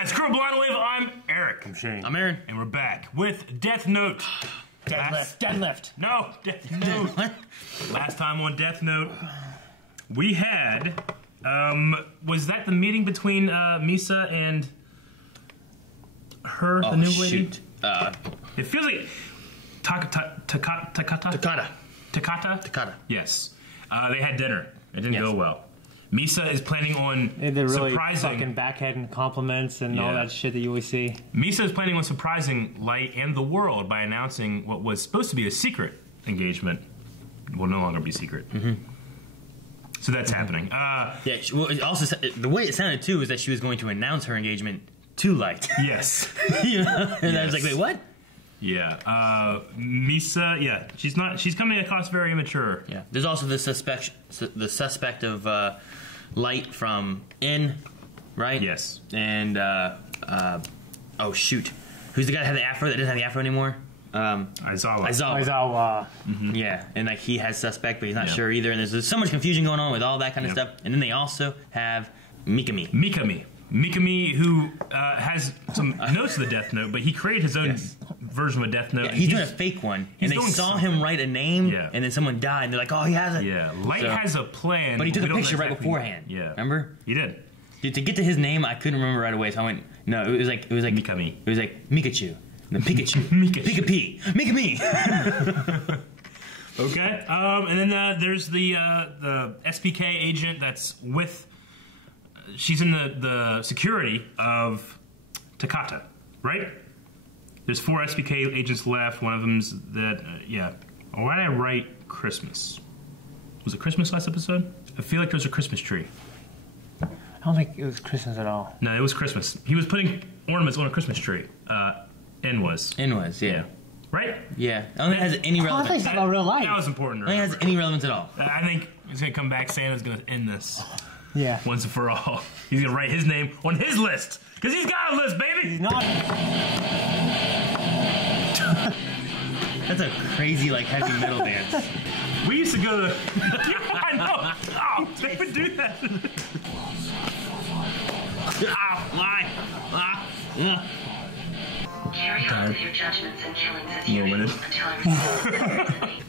guys, Crew Blind Wave, I'm Eric. I'm Shane. I'm Aaron. And we're back with Death Note. Deadlift. No, Death Note. Last time on Death Note, we had, was that the meeting between Misa and her, the new lady? It feels like Takata? Yes. They had dinner. It didn't go well. Misa is planning on really surprising... fucking backhanded compliments and all that shit that you always see. Misa is planning on surprising Light and the world by announcing what was supposed to be a secret engagement will no longer be secret. Mm-hmm. So that's happening. Well, it also, the way it sounded too is that she was going to announce her engagement to Light. Yes. You know? And I was like, wait, what? Yeah. Misa, she's coming across very immature. Yeah. There's also the suspect of Light from In, right? Yes. And oh shoot, who's the guy that had the afro that doesn't have the afro anymore? Aizawa. Mm-hmm. Yeah, and like he has suspect, but he's not sure either. And there's so much confusion going on with all that kind of stuff. And then they also have Mikami, who has some notes of the Death Note, but he created his own version of a Death Note. Yeah, he's doing a fake one, and they saw him write a name, and then someone died, and they're like, "Oh, he has it." Yeah, Light has a plan, but he took a picture right beforehand. Yeah, remember? He did. To get to his name, I couldn't remember right away, so I went, "No, it was like Mikami. It was like Mikachu, the Pikachu, Mikami." Okay, and then there's the SPK agent that's with. She's in the security of Takata, right? There's 4 SPK agents left. One of them's that, why did I write Christmas? Was it Christmas last episode? I feel like there was a Christmas tree. I don't think it was Christmas at all. No, it was Christmas. He was putting ornaments on a Christmas tree. N was, yeah. Right? Yeah. I don't think it has any relevance. I think it's about real life. That was important. I don't think it has any relevance at all. I think he's going to come back. Santa's going to end this. Yeah. Once and for all. He's going to write his name on his list. Because he's got a list, baby! He's not. That's a crazy, like, heavy metal dance. We used to go to... I know! Oh, they would do that! Carry on with your judgments and killings as usual until I receive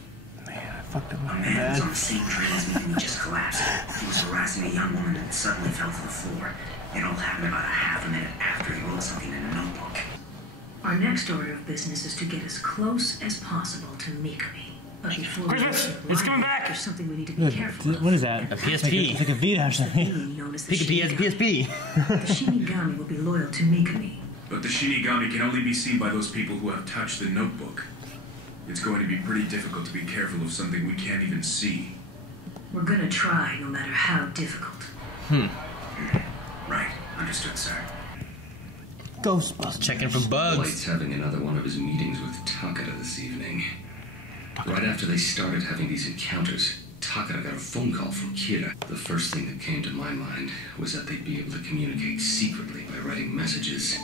Man, I fucked up A man was on the same train as me and he just collapsed. He was harassing a young woman and suddenly fell to the floor. It all happened about a half a minute after he wrote something in a notebook. Our next order of business is to get as close as possible to Mikami. But before Christmas! It's coming back! There's something we need to be careful of. What is that? A PSP. It's like a Vita or something. Being known as the Pikachu has a PSP. The Shinigami will be loyal to Mikami. But the Shinigami can only be seen by those people who have touched the notebook. It's going to be pretty difficult to be careful of something we can't even see. We're gonna try, no matter how difficult. Right. Understood, sir. Ghostbusters. Checking for bugs. Light's having another one of his meetings with Takata this evening. Right after they started having these encounters, Takata got a phone call from Kira. The first thing that came to my mind was that they'd be able to communicate secretly by writing messages.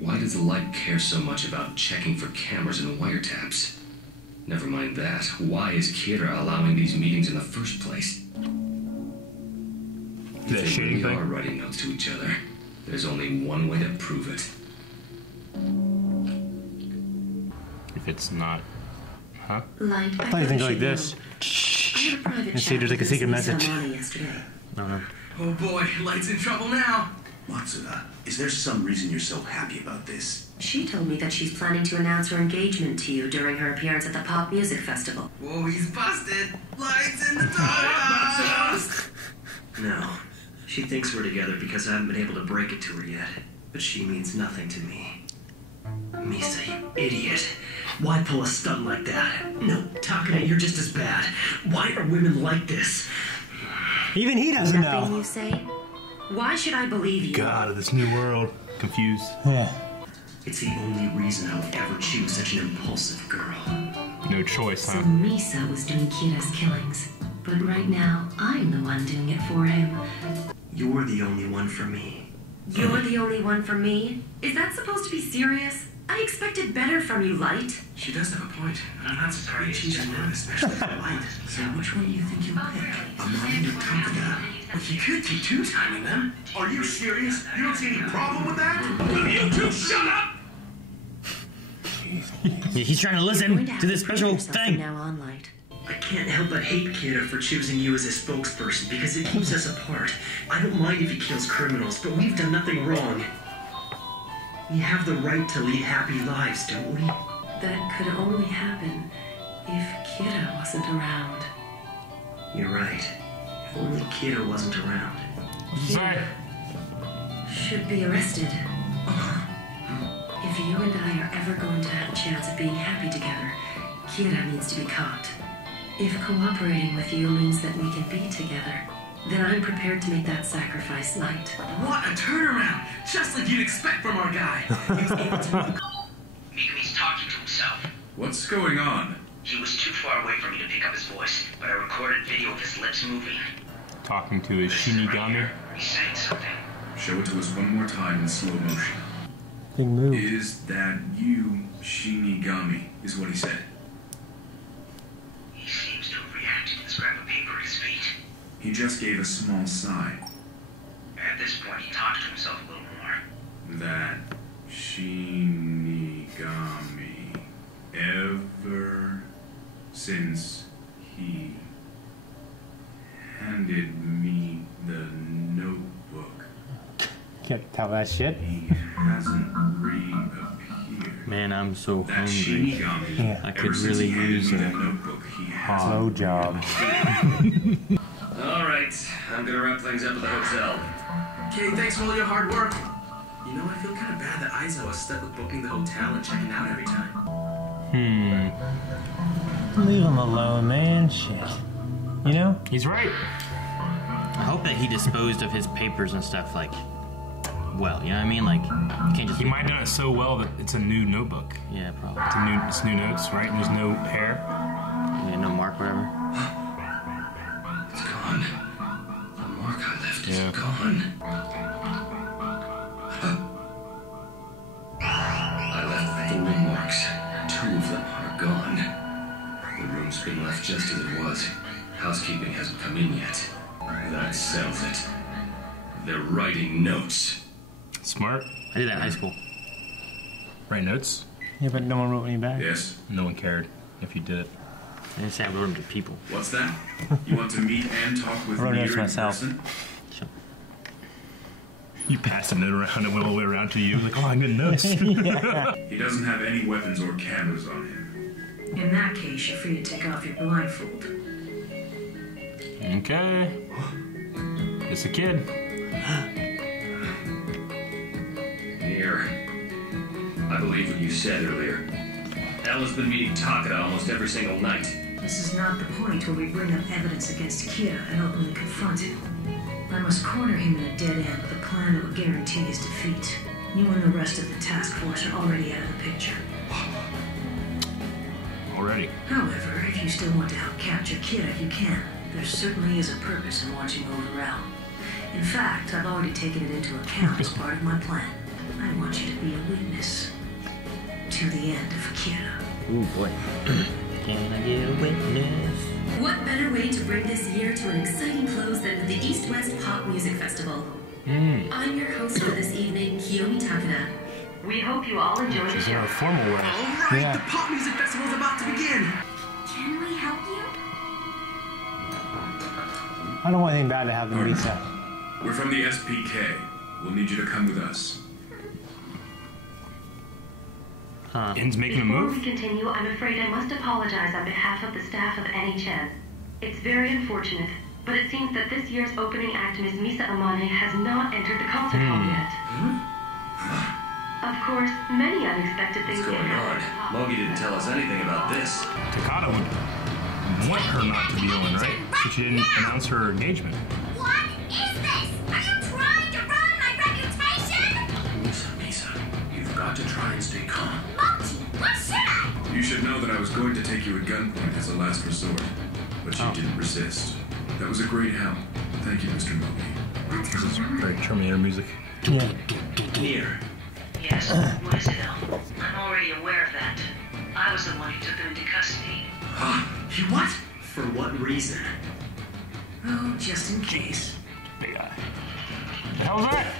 Why does the Light care so much about checking for cameras and wiretaps? Never mind that. Why is Kira allowing these meetings in the first place? If they really are writing notes to each other, there's only one way to prove it. If it's not... Huh? Light, I thought you think like this. And see, there's like a secret message. No. Oh boy, Light's in trouble now. Matsuda, is there some reason you're so happy about this? She told me that she's planning to announce her engagement to you during her appearance at the Pop Music Festival. Whoa, he's busted. Light's in the doghouse. No. She thinks we're together because I haven't been able to break it to her yet. But she means nothing to me. Misa, you idiot. Why pull a stunt like that? No, Takata, you're just as bad. Why are women like this? Even he doesn't know. Nothing you say? Why should I believe you? God of this new world. Confused. Yeah. It's the only reason I would ever choose such an impulsive girl. No choice, So huh? Misa was doing Kira's killings. But right now, I'm the one doing it for him. You're the only one for me. You're the only one for me? Is that supposed to be serious? I expected better from you, Light. She does have a point. I'm not sorry she's a man, especially for Light. So which one do you think you'll pick? Amani or Takata? You could keep two-timing them. Are you serious? You don't see any problem with that? You two shut up! He's trying to listen to this special thing. Now on, Light. I can't help but hate Kira for choosing you as a spokesperson because it keeps us apart. I don't mind if he kills criminals, but we've done nothing wrong. We have the right to lead happy lives, don't we? That could only happen if Kira wasn't around. You're right. If only Kira wasn't around. Sorry. Should be arrested. If you and I are ever going to have a chance of being happy together, Kira needs to be caught. If cooperating with you means that we can be together, then I'm prepared to make that sacrifice, Light. What a turnaround! Just like you'd expect from our guy. He was able to... Mikumi's talking to himself. What's going on? He was too far away for me to pick up his voice, but I recorded video of his lips moving. Talking to his Shinigami. He's saying something. Show it to us one more time in slow motion. Big move. Is that you, Shinigami? Is what he said. He seems to have reacted to the scrap of paper at his feet. He just gave a small sigh. At this point, he talks to himself a little more. That Shinigami, ever since he handed me the notebook, Can't tell that shit. he hasn't reappeared. Man, I'm so That hungry. Shinigami, Yeah. I could ever since really he handed use me a that notebook, he hasn't Slow job. All right, I'm gonna wrap things up at the hotel. Okay, thanks for all your hard work. You know, I feel kind of bad that Aizawa is stuck with booking the hotel and checking out every time. Leave him alone, man. Shit. You know? He's right. I hope that he disposed of his papers and stuff, like, well, you know what I mean? Like, you can't just... He might have done it so well that it's a new notebook. Yeah, probably. It's new notes, right? And there's no hair. Yeah, no mark, whatever. It's gone. The mark I left is Yeah. gone. I left 4 marks. 2 of them are gone. The room's been left just as it was. Housekeeping hasn't come in yet. That settles it. They're writing notes. Smart. I did that in high school. Write notes. Yeah, but no one wrote any back. Yes? No one cared if you did it. I didn't say I wrote them to people. What's that? You want to meet and talk with I wrote me notes in myself. person? You passed a note around and went all the way around to you. Like, oh, I got notes. He doesn't have any weapons or cameras on him. In that case, you're free to take off your blindfold. Okay. It's a kid. Here. I believe what you said earlier. Ella's been meeting Takada almost every single night. This is not the point where we bring up evidence against Kira and openly confront him. I must corner him in a dead end with a plan that will guarantee his defeat. You and the rest of the task force are already out of the picture. Already. However, if you still want to help capture Kira, you can. There certainly is a purpose in watching over the realm. In fact, I've already taken it into account as part of my plan. I want you to be a witness to the end of Kira. Ooh, boy. Can I get a witness? What better way to bring this year to an exciting close than with the East-West Pop Music Festival? I'm your host for this evening, Kiyomi Takada. We hope you all enjoy the She's in show. a formal way. All right, Yeah. the pop music festival's about to begin. Can we help you? I don't want anything bad to happen to Lisa. We're from the SPK. We'll need you to come with us. In's making a Before move. we continue, I'm afraid I must apologize on behalf of the staff of NHN. It's very unfortunate, but it seems that this year's opening act, Ms. Misa Amane, has not entered the concert hall yet. Of course, many unexpected things What's can going happen. on? Mogi didn't tell us anything about this. Takada would want her not to be on, right? But she didn't announce her engagement. What is this? Are you trying to ruin my reputation? Misa, you've got to try and stay calm. Monty, what should I? You should know that I was going to take you at gunpoint as a last resort, but you didn't resist. That was a great help. Thank you, Mr. Mogi. This is very Terminator music. Yeah. Here. Yes, what is it, El? I'm already aware of that. I was the one who took them into custody. You what? For what reason? Oh, just in case. The hell's that?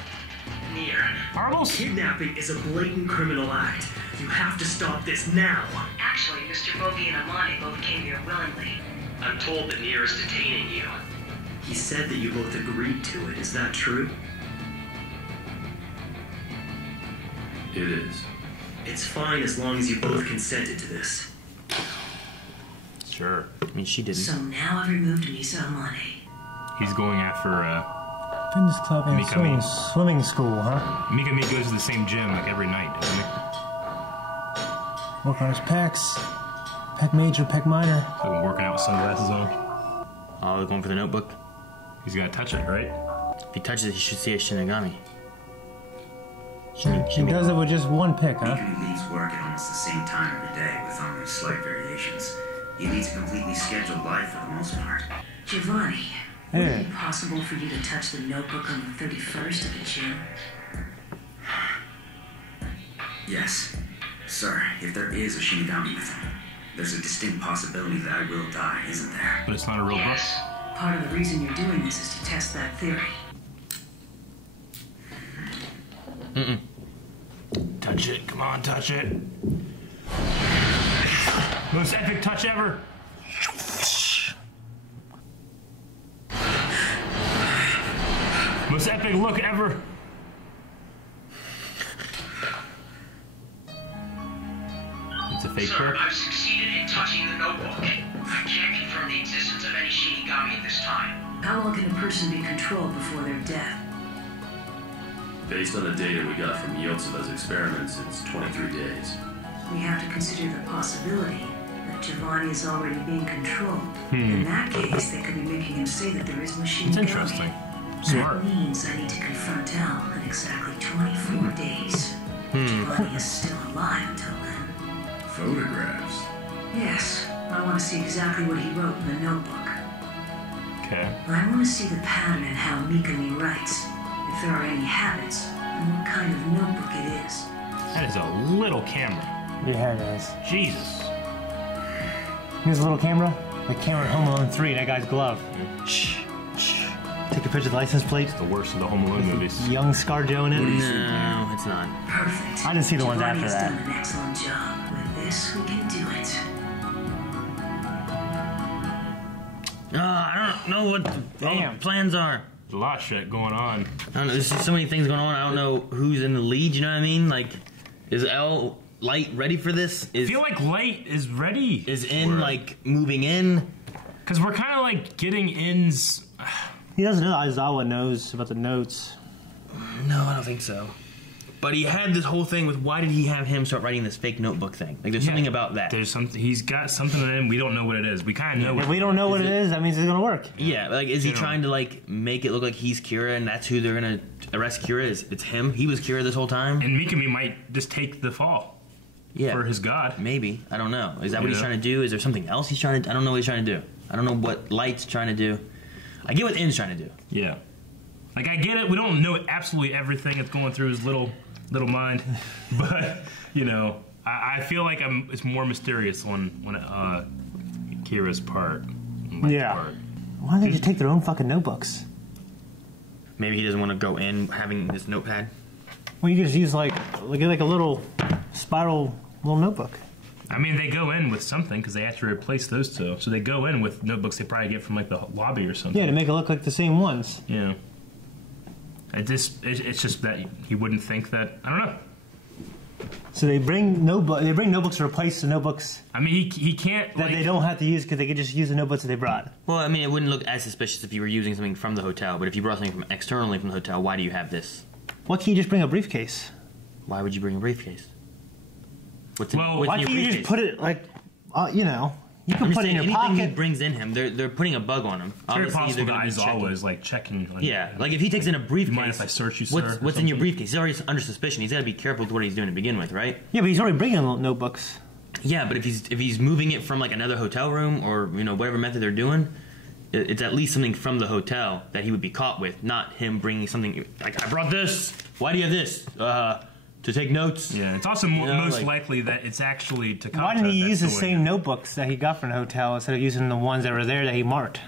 Nier. Marbles? Kidnapping is a blatant criminal act. You have to stop this now. Actually, Mr. Bogey and Amani both came here willingly. I'm told that Nier is detaining you. He said that you both agreed to it. Is that true? It is. It's fine as long as you both consented to this. Sure. I mean, she didn't. So now I've removed Misa Amani. He's going after, Fitness club and Mikami. swimming school, huh? Mikami goes to the same gym like every night, doesn't he? Work on his pecs. Pec major, pec minor. So I'm working out with sunglasses on. Oh, we're going for the notebook. He's gotta touch it, right? If he touches it, he should see a Shinigami. He does it with just one pick, huh? Mikami leaves work at almost the same time every day with only slight variations. He leads a completely scheduled life for the most part. Giovanni, would it be possible for you to touch the notebook on the 31st at the gym? Yes. Sir, if there is a Shinigami with him, there's a distinct possibility that I will die, isn't there? But it's not a real book. Part of the reason you're doing this is to test that theory. Touch it. Come on, touch it. Most epic touch ever. Most epic look ever. It's a fake Sir, book. I've succeeded in touching the notebook. I can't confirm the existence of any Shinigami at this time. How long can a person be controlled before their death? Based on the data we got from Yotsuba's experiments, it's 23 days. We have to consider the possibility that Giovanni is already being controlled. In that case, they could be making him say that there is no Shinigami. It's interesting. Smart. That means I need to confront Al in exactly 24 days. Giovanni is still alive until then. Photographs. Yes, I want to see exactly what he wrote in the notebook. Okay. I want to see the pattern in how Mikami writes, if there are any habits, and what kind of notebook it is. That is a little camera. Yeah, it is. Jesus. Here's a little camera. The camera in Home Alone 3, that guy's glove. Shh. Take a picture of the license plate. It's the worst of the Home Alone movies. Young ScarJo in it. No, it's not. Perfect. I didn't see the ones Giovanni after has that. done an excellent job. With this, we can do it. I don't know what the plans are. There's a lot of shit going on. I don't know. There's so many things going on. I don't know who's in the lead. You know what I mean? Like, is Light ready for this? I feel like Light is ready. Is in like moving in? Because we're kind of like getting ins. He doesn't know Aizawa knows about the notes. No, I don't think so. But he had this whole thing with why did he have him start writing this fake notebook thing? Like, there's something about that. There's something. He's got something in him. We don't know what it is. We kind of know. If we don't know what it is, that means it's gonna work. Yeah, like, is he trying to like make it look like he's Kira and that's who they're gonna arrest? Kira is. It's him. He was Kira this whole time. And Mikami might just take the fall. Yeah. For his god. Maybe. I don't know. Is that what he's trying to do? Is there something else he's trying to? I don't know what he's trying to do. I don't know what Light's trying to do. I get what In's trying to do. Yeah. Like, I get it. We don't know absolutely everything that's going through his little mind, but you know, I feel like it's more mysterious on Kira's part. Yeah. Part. Why don't they just take their own fucking notebooks? Maybe he doesn't want to go in having this notepad. Well, you could just use like a little spiral little notebook. I mean, they go in with something because they have to replace those two. So they go in with notebooks they probably get from like the lobby or something. Yeah, to make it look like the same ones. Yeah. It's just that he wouldn't think that. I don't know. So they bring notebooks to replace the notebooks. I mean, he can't that they don't have to use because they could just use the notebooks that they brought. Well, I mean, it wouldn't look as suspicious if you were using something from the hotel. But if you brought something from externally from the hotel, why do you have this? Why can't you just bring a briefcase? Why would you bring a briefcase? Why can't you just put it like, you know? You can put it in your anything pocket. He brings in him, they're putting a bug on him. It's very possible that Aizawa is like checking. Like, yeah, like if he takes in a briefcase. You mind if I search you, sir? What's in your briefcase? He's already under suspicion. He's got to be careful with what he's doing to begin with, right? Yeah, but he's already bringing notebooks. Yeah, but if he's moving it from like another hotel room or whatever method they're doing, it's at least something from the hotel that he would be caught with, not him bringing something like, I brought this. Why do you have this? To take notes. Yeah, it's also most likely that it's actually Takata. Why didn't he use the same notebooks that he got from the hotel instead of using the ones that were there that he marked?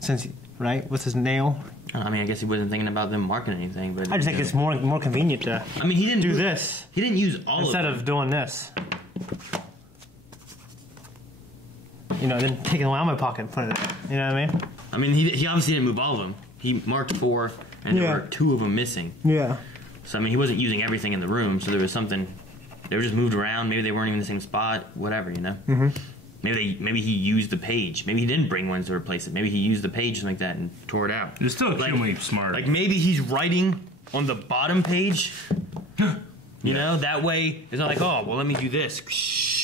Since, right? What's his nail? I mean, I guess he wasn't thinking about them marking anything, but I just think it's more convenient to. I mean, he didn't do this. He didn't use all instead of doing this. You know, then taking one out of my pocket and putting it in. You know what I mean? I mean, he obviously didn't move all of them. He marked 4, and there were 2 of them missing. Yeah. So I mean, he wasn't using everything in the room. So there was something. They were just moved around. Maybe they weren't even in the same spot. Whatever, you know. Mm-hmm. Maybe he used the page. Maybe he didn't bring one to replace it. Maybe he used the page like that and tore it out. It's still extremely smart. Like maybe he's writing on the bottom page. You know, that way it's not like, oh, well, let me do this.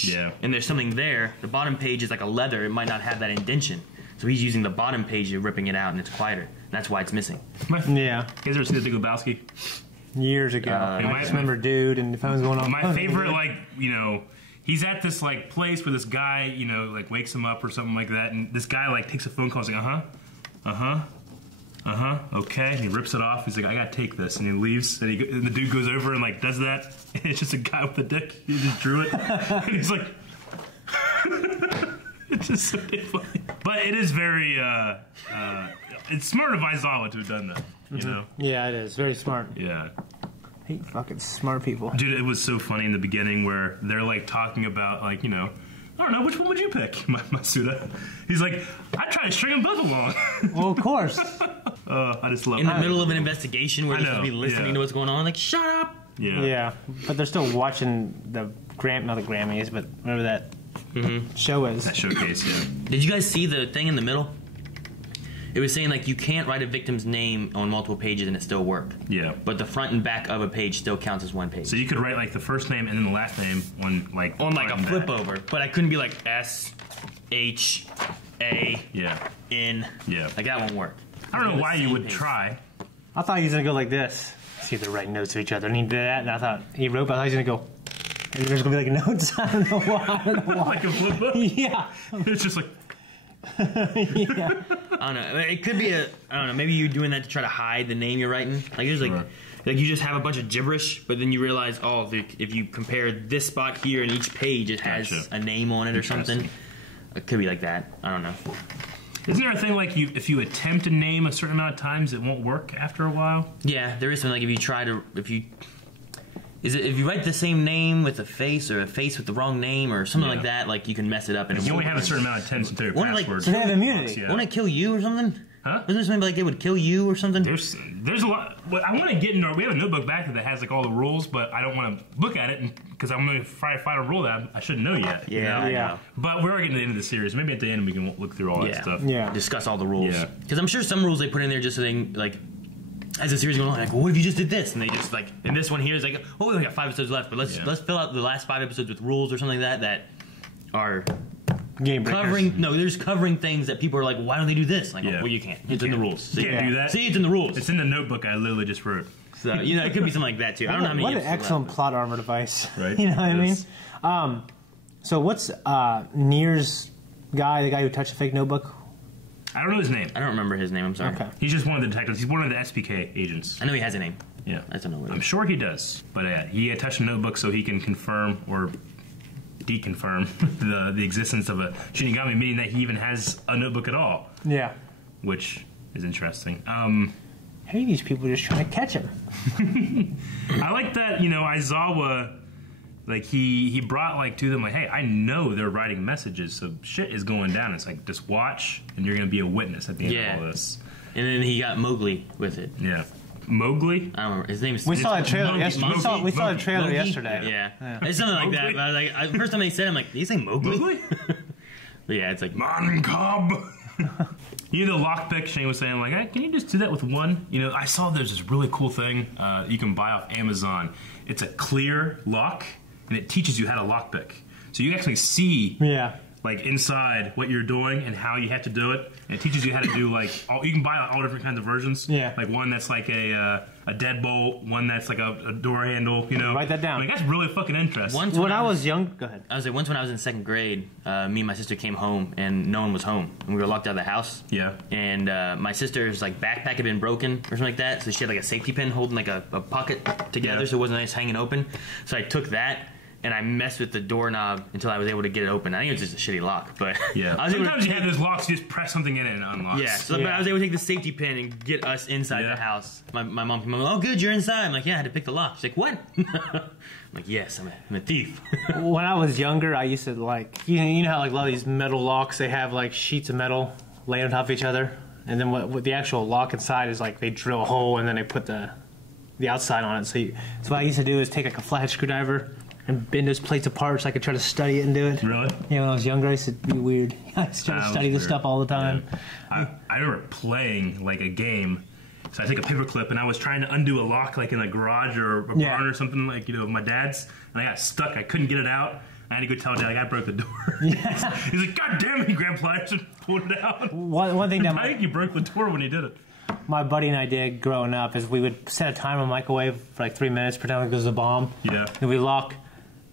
Yeah. And there's something there. The bottom page is like a leather. It might not have that indentation. So he's using the bottom page and ripping it out, and it's quieter. That's why it's missing. Yeah. You guys ever see The Big Lebowski? Years ago. I just remember dude and the phone's going on. My favorite, like, you know, he's at this, like, place where this guy, you know, like, wakes him up or something like that, and this guy, like, takes a phone call and he's like, okay. And he rips it off. He's like, I gotta take this. And he leaves, and the dude goes over and, like, does that, and it's just a guy with a dick. He just drew it. And he's like... It's just so funny. But it is very, it's smart of Aizawa to have done that, you know? Yeah, it is. Very smart. Yeah. I hate fucking smart people. Dude, it was so funny in the beginning where they're, like, talking about, like, you know, I don't know, which one would you pick, Masuda? He's like, I'd try to string them both along. Well, of course. I just love it. In the middle of an investigation where they're supposed to be listening yeah. to what's going on, like, shut up! Yeah. But they're still watching not the Grammys, but whatever that show is. That showcase, yeah. Did you guys see the thing in the middle? It was saying, like, you can't write a victim's name on multiple pages and it still work. Yeah. But the front and back of a page still counts as one page. So you could write, like, the first name and then the last name on, like a flip over. But I couldn't be like S-H-A-N. Yeah. Like, that won't work. I don't know why you would try. I thought he was going to go like this. See if they're writing notes to each other. And he did that, and I thought he wrote, but I thought he was going to go... There's going to be like notes. I don't know why. Like a flip book? Yeah. It's just like... Yeah. I don't know. It could be I don't know. Maybe you're doing that to try to hide the name you're writing. Like there's like you just have a bunch of gibberish, but then you realize, oh, if you compare this spot here and each page, it has a name on it or something. It could be like that. I don't know. Isn't there a thing like if you attempt to name a certain amount of times, it won't work after a while? Yeah, there is something like if you write the same name with a face or a face with the wrong name or something like that, like you can mess it up. And you only have a certain amount of attempts to your passwords. So they have immunity. Won't it kill you or something? Huh? Isn't there something like they would kill you or something? There's a lot. But I want to get into. We have a notebook back there that has like all the rules, but I don't want to look at it because I'm going to try to find a rule that I shouldn't know yet. Yeah, you know? But we're getting to the end of the series. Maybe at the end we can look through all that stuff. Yeah. Discuss all the rules. Yeah. Because I'm sure some rules they put in there just so they like. As the series goes on, like, well, what if you just did this? And they just like, and this one here is like, oh, we only got 5 episodes left, but let's fill out the last 5 episodes with rules or something like that are game covering. No, they're just covering things that people are like, why don't they do this? Like, well, you can't. It's in the rules. You can't do that. See, it's in the rules. It's in the notebook I literally just wrote. So you know, it could be something like that too. I don't know how many. What an excellent plot armor device. Right. You know what I mean? So what's Nier's guy? The guy who touched a fake notebook. I don't know his name. I don't remember his name. I'm sorry. Okay. He's just one of the detectives. He's one of the SPK agents. I know he has a name. Yeah. I don't know what it I'm is. sure he does. But he touched a notebook so he can confirm or deconfirm the existence of a Shinigami, meaning that he even has a notebook at all. Yeah. Which is interesting. Hey, these people are just trying to catch him. I like that, Aizawa, like, he brought, like, to them, like, hey, I know they're writing messages, so shit is going down. It's like, just watch, and you're going to be a witness at the end of all this. And then he got Mowgli with it. Yeah. Mowgli? I don't remember. His name is... We saw a trailer yesterday. We saw a trailer Mowgli? yesterday. Yeah. It's something like that. But I was like, the first time they said it, I'm like, did you say Mowgli? But yeah, it's like... Man cub! The lockpick, Shane was saying, like, hey, can you just do that with one? I saw there's this really cool thing you can buy off Amazon. It's a clear lock, and it teaches you how to lockpick. So you actually see... Yeah. Like inside what you're doing and how you have to do it. And it teaches you how to do you can buy all different kinds of versions. Yeah. Like one that's like a deadbolt, one that's like a door handle. Write that down. Like that's really fucking interesting. Once when I was young, go ahead. I was like, once when I was in 2nd grade, me and my sister came home and no one was home, and we were locked out of the house. Yeah. And my sister's like backpack had been broken or something like that, so she had like a safety pin holding like a pocket together, so it wasn't nice hanging open. So I took that. and I messed with the doorknob until I was able to get it open. I think it was just a shitty lock, but yeah. I was Sometimes you have those locks, you just press something in it and it unlocks. Yeah, so but I was able to take the safety pin and get us inside the house. My mom came over, oh good, you're inside. I'm like, yeah, I had to pick the lock. She's like, what? I'm like, yes, I'm a thief. When I was younger, I used to like, you know how like a lot of these metal locks, they have like sheets of metal laying on top of each other, and then what the actual lock inside is like they drill a hole and then they put the outside on it. So what I used to do is take like a flathead screwdriver and bend those plates apart so I could try to study it and do it. Really? Yeah, when I was younger, I used to be weird. I used to study this stuff all the time. Yeah. I remember playing like a game. So I take a paper clip and I was trying to undo a lock like in a garage or a barn or something like, you know, my dad's, and I got stuck. I couldn't get it out. I had to go tell Dad, like, I broke the door. Yeah. He's like, God damn it, he grabbed pliers and pulled it out. One thing that I think you broke the door when he did it. My buddy and I did growing up is we would set a timer on the microwave for like 3 minutes, pretend like there's a bomb. Yeah. And we lock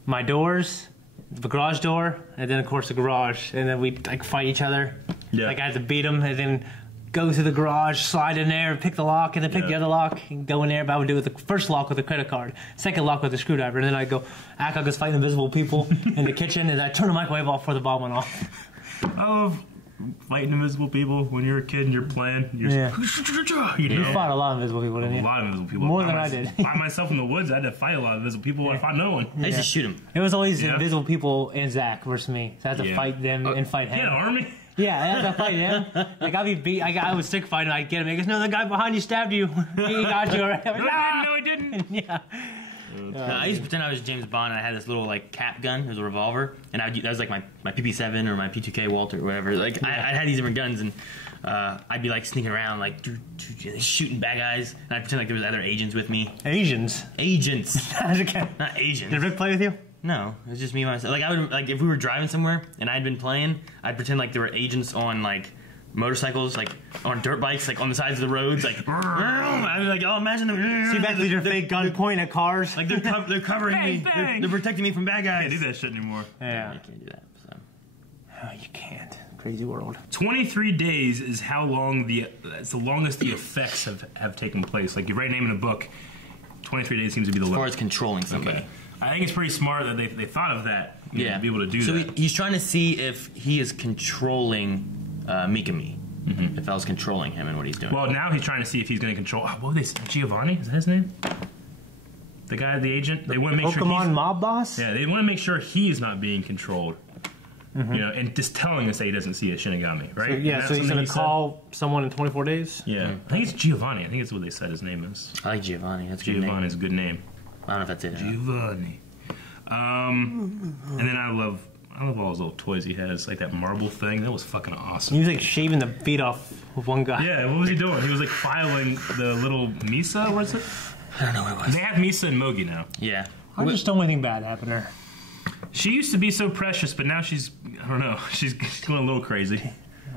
my doors, the garage door, and then of course the garage, and then we'd like fight each other. Yeah. Like I had to beat him, and then go through the garage, slide in there, pick the lock, and then pick the other lock, and go in there. But I would do it with the first lock with a credit card, second lock with a screwdriver, and then I'd go act like I was fighting invisible people in the kitchen, and I'd turn the microwave off before the bomb went off. I love fighting invisible people when you're a kid and you're playing. You're You fought a lot of invisible people, didn't you? A lot of invisible people. More than I did. By myself in the woods, I had to fight a lot of invisible people. I fought no one. I used to shoot him. It was always invisible people and Zach versus me. So I had to fight them and fight him. He had an army? Yeah, I had to fight him. Like, I'd be beat. I would stick fighting. I'd get him. He goes, no, the guy behind you stabbed you. He got you. Right? Like, no, he didn't. Yeah. I used to pretend I was James Bond, and I had this little like cap gun. It was a revolver, and that was like my PP7 or my P2K Walter or whatever. Like I had these different guns, and I'd be like sneaking around, like shooting bad guys, and I'd pretend like there was other agents with me. Agents. Not Asians. Did Rick play with you? No, it was just me and myself. Like I would like if we were driving somewhere and I'd been playing, I'd pretend like there were agents on like motorcycles, like on dirt bikes, like on the sides of the roads, like I'd be like, oh, imagine them. So you back with your fake gun pointing at cars, like they're covering me, they're protecting me from bad guys. Can't do that shit anymore. Yeah, you can't do that. So. Oh, you can't. Crazy world. 23 days is how long it's the longest the effects have taken place. Like you write a name in a book, 23 days seems to be the limit. As far as controlling somebody. Okay. I think it's pretty smart that they thought of that. To be able to do that. So he's trying to see if he is controlling Mikami. If I was controlling him and what he's doing. Well, now he's trying to see if he's going to control. What they Giovanni? Is that his name? The guy, the agent. They want to make sure. Pokemon mob boss. Yeah, they want to make sure he's not being controlled. You know, and just telling us that he doesn't see a Shinigami, right? So, so he's going to call someone in 24 days. Yeah, I think it's Giovanni. I think that's what they said his name is. I like Giovanni. That's a good name. Giovanni's a good name. I don't know if that's it. Giovanni. And then I love all those little toys he has, like that marble thing. That was fucking awesome. He was like shaving the feet off of one guy. Yeah, what was he doing? He was like filing the little Misa. What is it? I don't know what it was. They have Misa and Mogi now. Yeah. I just don't want anything bad happen to her. She used to be so precious, but now she's, I don't know, she's going a little crazy.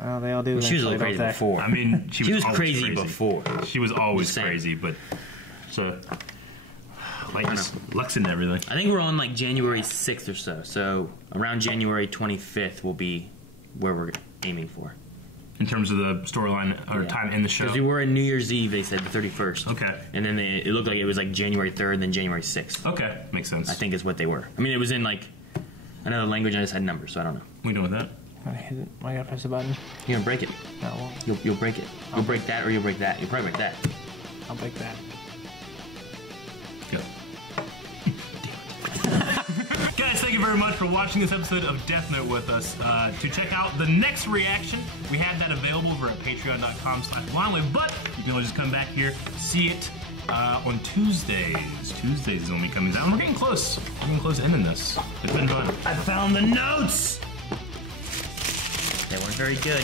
Well, they all do. She was a little crazy before. I mean, she was crazy before. She was always crazy, but so like Lux and everything. I think we're on like January 6th or so. So around January 25th will be where we're aiming for. In terms of the storyline or time in the show. Because we were in New Year's Eve, they said the 31st. Okay. And then it looked like it was like January 3rd, then January 6th. Okay, makes sense. I think is what they were. I mean, it was in like another language, I just had numbers, so I don't know. What are you doing with that? I gotta press the button. You're gonna break it. No, I won't. You'll break it. You'll break that or you'll break that. You'll probably break that. I'll break that. Go. Guys, thank you very much for watching this episode of Death Note with us. To check out the next reaction, we have that available over at patreon.com/blindwave, but you can always just come back here, see it on Tuesdays. Tuesdays is when we come out. And we're getting close. We're getting close to ending this. It's been fun. I found the notes! They weren't very good.